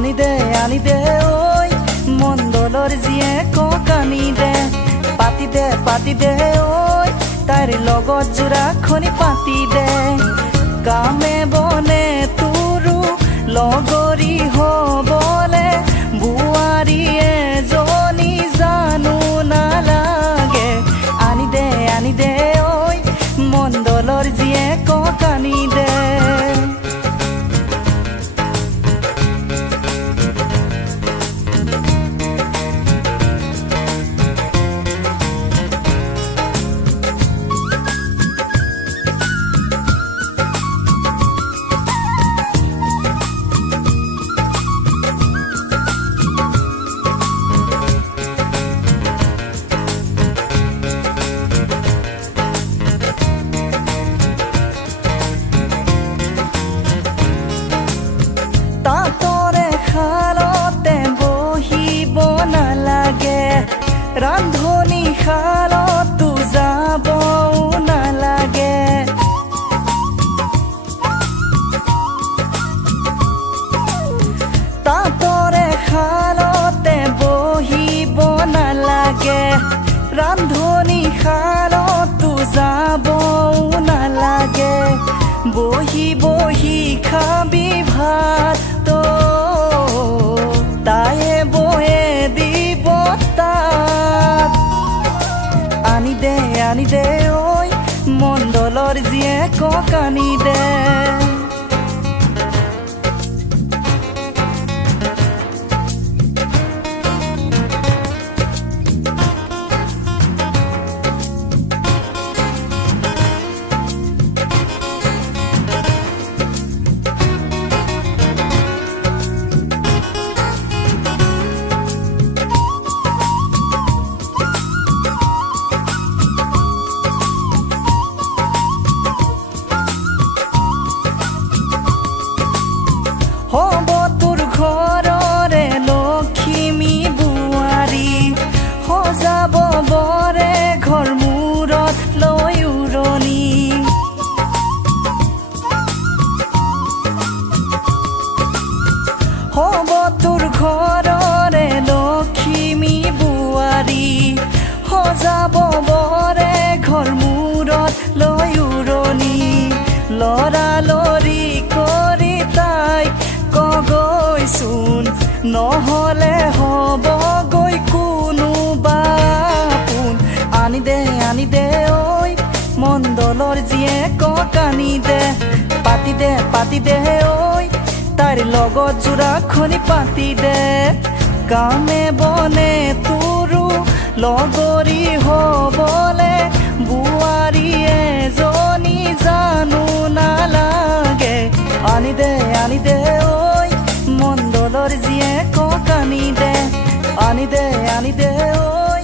আনি দে ঐ মণ্ডলৰ জীয়েকক আনি দে পাতি দে ঐ তাইৰ লগত জোৰাখনি পাতি দে কামে বনে তোৰো লগৰী হ'বলে বোৱাৰী এজনী জানো নালাগে আনি দে ঐ মণ্ডলৰ জীয়েকক আনি দে ৰান্ধনি শালতো যাবও নালাগে তাঁতৰে শালতে বহিব নালাগে ৰান্ধনি শালতো যাবও নালাগে বহি খাবি ভাত তায়ে বয়ে দিব তাত আনি দে ঐ মণ্ডলৰ জীয়েকক আনি দে হ'ব তোৰ ঘৰৰে লখিমী বোৱাৰী সজাব বৰে ঘৰ মূৰত লৈ উৰণি হ'ব তোৰ ঘৰৰে লখিমী বোৱাৰী সজাব বৰে ঘৰ মূৰত লৈ উৰণি লৰালৰি কৰি তাইক কগৈচোন নহ'লে হ'বগৈ কোনোবা পোন আনি দে ঐ মণ্ডলৰ জীয়েকক আনি দে পাতি দে ঐ তাইৰ লগত জোৰাখনি পাতি দে কামে বনে তোৰো লগৰী হ'বলে বোৱাৰী এজনী জানো নালাগে আনি দে ঐ মণ্ডলৰ জীয়েকক আনি দে ঐ